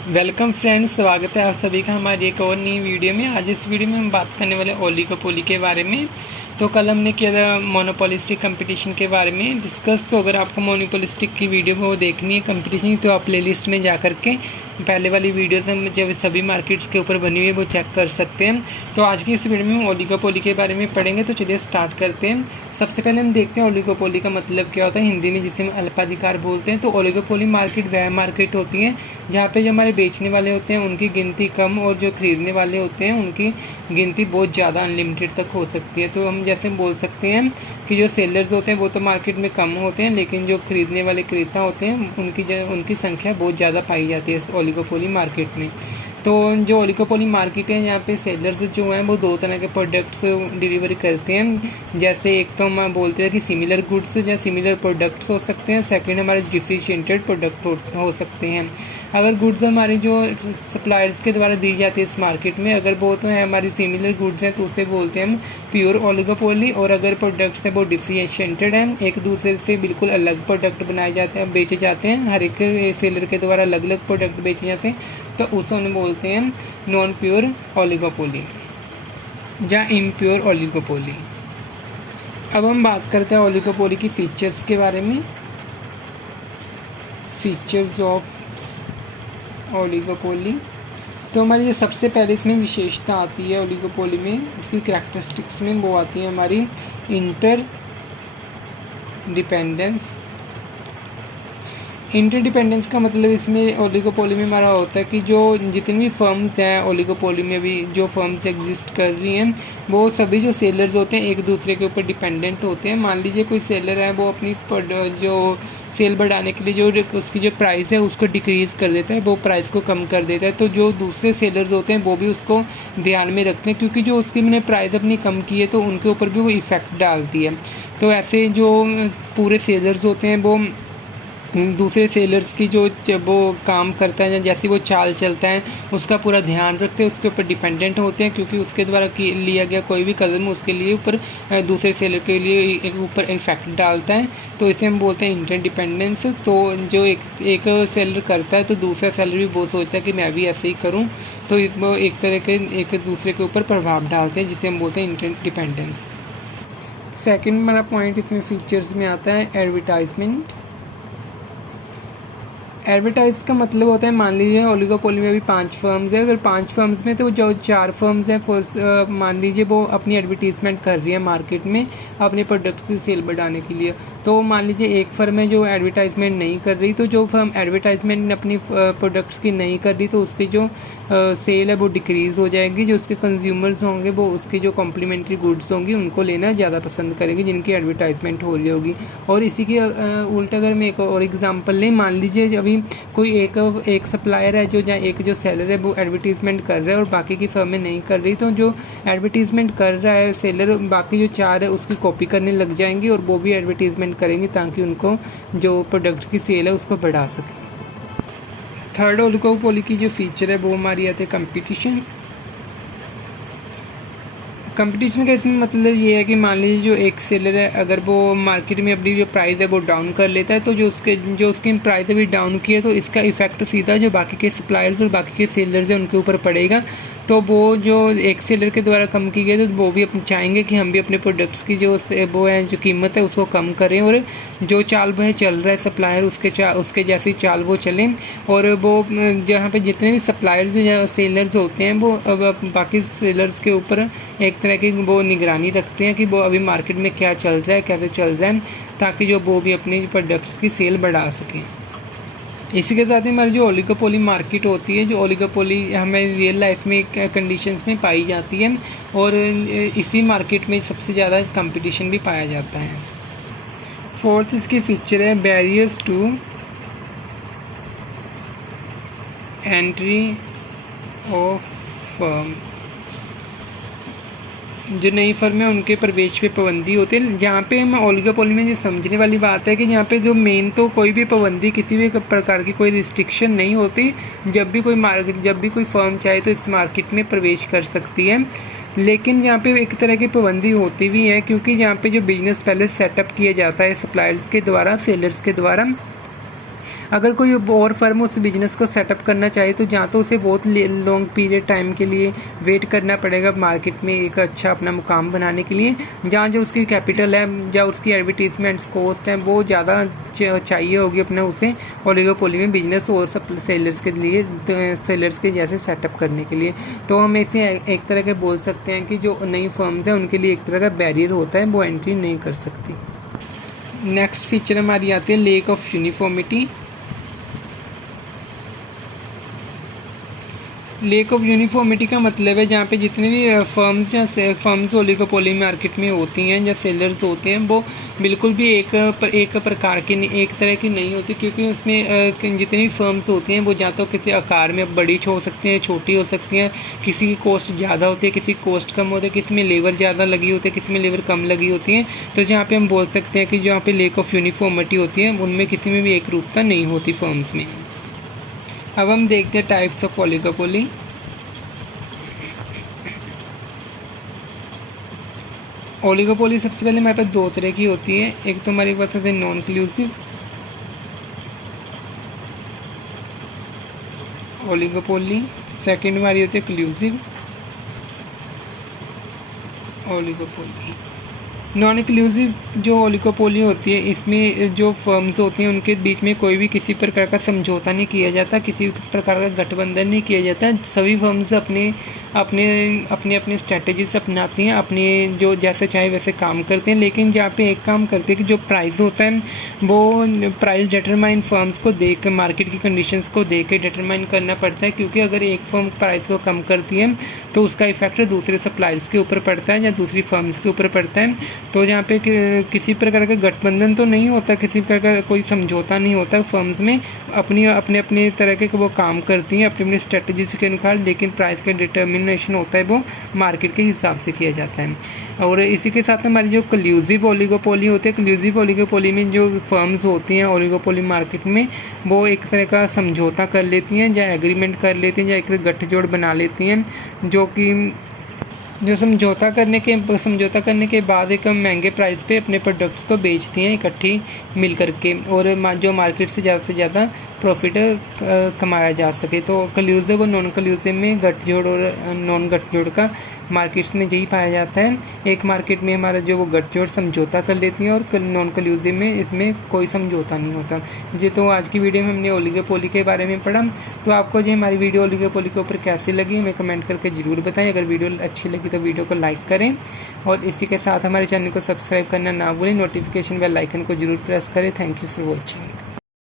Welcome friends, स्वागत है आप सभी का हमारी एक और नई वीडियो में। आज इस वीडियो में हम बात करने वाले ओलिगोपोली के बारे में। तो कल हमने किया था मोनोपोलिस्टिक कंपटीशन के बारे में डिस्कस। तो अगर आपको मोनोपोलिस्टिक की वीडियो वो देखनी है कंपटीशन, तो आप प्लेलिस्ट में जा करके पहले वाली वीडियोस हम जब सभी मार्केट्स के ऊपर बनी हुई है वो चेक कर सकते हैं। तो आज की इस वीडियो में हम ओलिगोपोली के बारे में पढ़ेंगे। तो चलिए स्टार्ट करते हैं। सबसे पहले हम देखते हैं ओलिगोपोली का मतलब क्या होता है हिंदी में, जिसे हम अल्पाधिकार बोलते हैं। तो ओलिगोपोली मार्केट वह मार्केट होती है जहाँ पे जो हमारे बेचने वाले होते हैं उनकी गिनती कम और जो खरीदने वाले होते हैं उनकी गिनती बहुत ज़्यादा अनलिमिटेड तक हो सकती है। तो हम जैसे बोल सकते हैं कि जो सेलर्स होते हैं वो तो मार्केट में कम होते हैं, लेकिन जो खरीदने वाले क्रेता होते हैं उनकी संख्या बहुत ज़्यादा पाई जाती है इस ओलिगोपोली मार्केट में। तो जो ओलिगोपोली मार्केट है यहाँ पे सेलर्स जो हैं वो दो तरह के प्रोडक्ट्स डिलीवरी करते हैं। जैसे एक तो हम बोलते हैं कि सिमिलर गुड्स या सिमिलर प्रोडक्ट्स हो सकते हैं, सेकंड हमारे डिफरेंशिएटेड प्रोडक्ट हो सकते हैं। अगर गुड्स हमारी जो सप्लायर्स के द्वारा दी जाती है इस मार्केट में, अगर वो तो है हमारी सिमिलर गुड्स हैं तो उसे बोलते हैं हम प्योर ओलिगोपोली। और अगर प्रोडक्ट्स हैं वो डिफरेंशिएटेड हैं, एक दूसरे से बिल्कुल अलग प्रोडक्ट बनाए जाते हैं, बेचे जाते हैं, हर एक सेलर के द्वारा अलग अलग प्रोडक्ट बेचे जाते हैं, तो उसे हम बोलते हैं नॉन प्योर ओलिगोपोली या इम्प्योर ओलिगोपोली। अब हम बात करते हैं ओलिगोपोली की फीचर्स के बारे में। Features of oligopoly. तो हमारी जो सबसे पहले इसमें विशेषता आती है ओलिगोपोली में, इसकी कैरेक्टरिस्टिक्स में वो आती है हमारी इंटर डिपेंडेंस का मतलब इसमें ओलिगोपोली में हमारा होता है कि जो जितनी भी फर्म्स हैं ओलिगोपोली में भी जो फर्म्स एग्जिस्ट कर रही हैं वो सभी जो सेलर्स होते हैं एक दूसरे के ऊपर डिपेंडेंट होते हैं। मान लीजिए कोई सेलर है वो अपनी जो सेल बढ़ाने के लिए जो उसकी जो प्राइस है उसको डिक्रीज़ कर देता है, वो प्राइस को कम कर देता है। तो जो दूसरे सेलर्स होते हैं वो भी उसको ध्यान में रखते हैं, क्योंकि जो उसकी मैंने प्राइस अपनी कम की है तो उनके ऊपर भी वो इफ़ेक्ट डालती है। तो ऐसे जो पूरे सेलर्स होते हैं वो दूसरे सेलर्स की जो वो काम करता है, जैसे वो चाल चलता है उसका पूरा ध्यान रखते हैं, उसके ऊपर डिपेंडेंट होते हैं, क्योंकि उसके द्वारा लिया गया कोई भी कदम उसके लिए ऊपर दूसरे सेलर के लिए ऊपर इफेक्ट डालता है। तो इसे हम बोलते हैं इंटरडिपेंडेंस। तो जो एक सेलर करता है तो दूसरा सेलर भी वो सोचता है कि मैं भी ऐसे ही करूँ, तो वो एक तरह के एक दूसरे के ऊपर प्रभाव डालते हैं, जिसे हम बोलते हैं इंटरडिपेंडेंस। सेकेंड हमारा पॉइंट इसमें फीचर्स में आता है एडवर्टाइजमेंट। एडवर्टाइज का मतलब होता है, मान लीजिए ओलिगोपोली में भी 5 फर्म्स है, अगर 5 फर्म्स में तो जो 4 फर्म्स हैं मान लीजिए वो अपनी एडवर्टीजमेंट कर रही है मार्केट में अपने प्रोडक्ट की सेल बढ़ाने के लिए। तो मान लीजिए एक फर्म है जो एडवर्टाइजमेंट नहीं कर रही, तो जो फर्म एडवर्टाइजमेंट अपनी प्रोडक्ट्स की नहीं कर रही तो उसकी जो सेल है वो डिक्रीज़ हो जाएगी। जो उसके कंज्यूमर्स होंगे वो उसकी जो कॉम्प्लीमेंट्री गुड्स होंगी उनको लेना ज़्यादा पसंद करेंगे जिनकी एडवर्टाइजमेंट हो रही होगी। और इसी के उल्टा अगर मैं एक और एग्जांपल लें, मान लीजिए अभी कोई एक सप्लायर है जो एक जो सेलर है वो एडवर्टीजमेंट कर रहा है और बाकी की फर्में नहीं कर रही, तो जो एडवर्टीजमेंट कर रहा है सेलर बाकी जो 4 है उसकी कॉपी करने लग जाएंगी और वो भी एडवर्टीजमेंट करेंगे ताकि उनको जो प्रोडक्ट की सेल है उसको बढ़ा सके। थर्ड ओलिगोपोली की जो फीचर है वो हमारी आती है कंपटीशन। कंपटीशन का इसमें मतलब ये है कि मान लीजिए जो एक सेलर है अगर वो मार्केट में अपनी जो प्राइस है वो डाउन कर लेता है, तो जो उसकी प्राइस अभी डाउन की है तो इसका इफेक्ट सीधा जो बाकी के सप्लायर्स और बाकी के सेलर्स हैं उनके ऊपर पड़ेगा। तो वो जो एक सेलर के द्वारा कम की गई तो वो भी चाहेंगे कि हम भी अपने प्रोडक्ट्स की जो वो है जो कीमत है उसको कम करें और जो चाल वह चल रहा है सप्लायर उसके जैसी चाल वो चलें। और वो जहाँ पे जितने भी सप्लायर्स या सेलर्स होते हैं वो अब बाकी सेलर्स के ऊपर एक तरह की वो निगरानी रखते हैं कि वो अभी मार्केट में क्या चल रहा है, कैसे चल रहा है, ताकि जो वो भी अपनी प्रोडक्ट्स की सेल बढ़ा सकें। इसी के साथ ही हमारी जो ओलिगोपोली मार्केट होती है, जो ओलिगोपोली हमें रियल लाइफ में कंडीशंस में पाई जाती है और इसी मार्केट में सबसे ज़्यादा कंपटीशन भी पाया जाता है। फोर्थ इसकी फीचर है barriers to entry of firms. जो नई फर्म है उनके प्रवेश पे पाबंदी होती है। जहाँ पे हम ओलिगोपोली में ये समझने वाली बात है कि यहाँ पे जो मेन तो कोई भी पाबंदी किसी भी प्रकार की कोई रिस्ट्रिक्शन नहीं होती। जब भी कोई फर्म चाहे तो इस मार्केट में प्रवेश कर सकती है, लेकिन यहाँ पे एक तरह की पाबंदी होती भी है, क्योंकि यहाँ पे जो बिजनेस पहले सेटअप किया जाता है सप्लायर्स के द्वारा सेलर्स के द्वारा, अगर कोई और फर्म उस बिजनेस को सेटअप करना चाहे तो जहाँ तो उसे बहुत लॉन्ग पीरियड टाइम के लिए वेट करना पड़ेगा मार्केट में एक अच्छा अपना मुकाम बनाने के लिए, जहाँ जो उसकी कैपिटल है, जहाँ उसकी एडवर्टीजमेंट्स कॉस्ट है वो ज़्यादा चाहिए होगी अपने उसे ओलिगोपोली में बिजनेस और सब सेलर्स के लिए, सेलर्स के जैसे सेटअप करने के लिए। तो हम इसे एक तरह के बोल सकते हैं कि जो नई फर्म्स हैं उनके लिए एक तरह का बैरियर होता है, वो एंट्री नहीं कर सकती। नेक्स्ट फीचर हमारी आती है lake of uniformity. Lake of uniformity का मतलब है जहाँ पे जितने भी फर्म्स या फर्म्स ओलिगोपोली मार्केट में होती हैं या सेलर्स होते हैं वो बिल्कुल भी एक प्रकार की एक तरह की नहीं होती, क्योंकि उसमें जितनी फर्म्स होती हैं वो या तो किसी आकार में बड़ी हो सकती हैं, छोटी हो सकती हैं, किसी की कॉस्ट ज़्यादा होती है, किसी की कॉस्ट कम होती है, किसी में लेबर ज़्यादा लगी होती है, किसी में लेबर कम लगी होती है। तो जहाँ पे हम बोल सकते हैं कि जहाँ पे लेक ऑफ यूनिफॉर्मिटी होती है उनमें किसी में भी एक रूपता नहीं होती फर्म्स में। अब हम देखते हैं टाइप्स ऑफ ओलिगोपोली। ओलिगोपोली सबसे पहले हमारे पास दो तरह की होती है, एक तो हमारे पास होती है नॉन क्लूसिव ओलिगोपोली, सेकंड हमारी होती है क्लूसिव ओलिगोपोली। नॉन इंक्लूसिव जो ओलिगोपोली होती है इसमें जो फर्म्स होती हैं उनके बीच में कोई भी किसी प्रकार का समझौता नहीं किया जाता, किसी प्रकार का गठबंधन नहीं किया जाता। सभी फर्म्स अपने अपने स्ट्रेटजीज अपनाती हैं, अपने जो जैसे चाहे वैसे काम करते हैं। लेकिन जहाँ पे एक काम करते हैं कि जो प्राइस होता है वो प्राइस डिटरमाइन फर्म्स को देख कर, मार्केट की कंडीशंस को देख के डिटरमाइन करना पड़ता है, क्योंकि अगर एक फर्म प्राइस को कम करती है तो उसका इफेक्ट दूसरे सप्लायर्स के ऊपर पड़ता है या दूसरी फर्म्स के ऊपर पड़ता है। तो यहाँ पे किसी प्रकार का गठबंधन तो नहीं होता, किसी प्रकार का कोई समझौता नहीं होता फर्म्स में, अपने तरह के वो काम करती हैं अपनी स्ट्रेटजीज के अनुसार, लेकिन प्राइस का डिटर्मिनेशन होता है वो मार्केट के हिसाब से किया जाता है। और इसी के साथ हमारी जो क्लूसिव ओलिगोपोली होती है, क्लूसिव ओलिगोपोली में जो फर्म्स होती हैं ओलिगोपोली मार्केट में वो एक तरह का समझौता कर लेती हैं या एग्रीमेंट कर लेती हैं या एक गठजोड़ बना लेती हैं, जो समझौता करने के बाद एक महंगे प्राइस पे अपने प्रोडक्ट्स को बेचती हैं इकट्ठी मिल करके, और जो मार्केट से ज़्यादा प्रॉफिट कमाया जा सके। तो क्लूसिव और नॉन क्लूसिव में गठजोड़ और नॉन गठजोड़ का मार्केट्स में यही पाया जाता है। एक मार्केट में हमारा जो वो गठजोड़ समझौता कर लेती हैं और नॉन क्लूसिव में इसमें कोई समझौता नहीं होता। जी तो आज की वीडियो में हमने ओलिगोपोली के बारे में पढ़ा। तो आपको जो हमारी वीडियो ओलिगोपोली के ऊपर कैसी लगी हमें कमेंट करके ज़रूर बताएं। अगर वीडियो अच्छी लगी तो वीडियो को लाइक करें और इसी के साथ हमारे चैनल को सब्सक्राइब करना ना भूलें, नोटिफिकेशन बेल आइकन को जरूर प्रेस करें। Thank you for watching.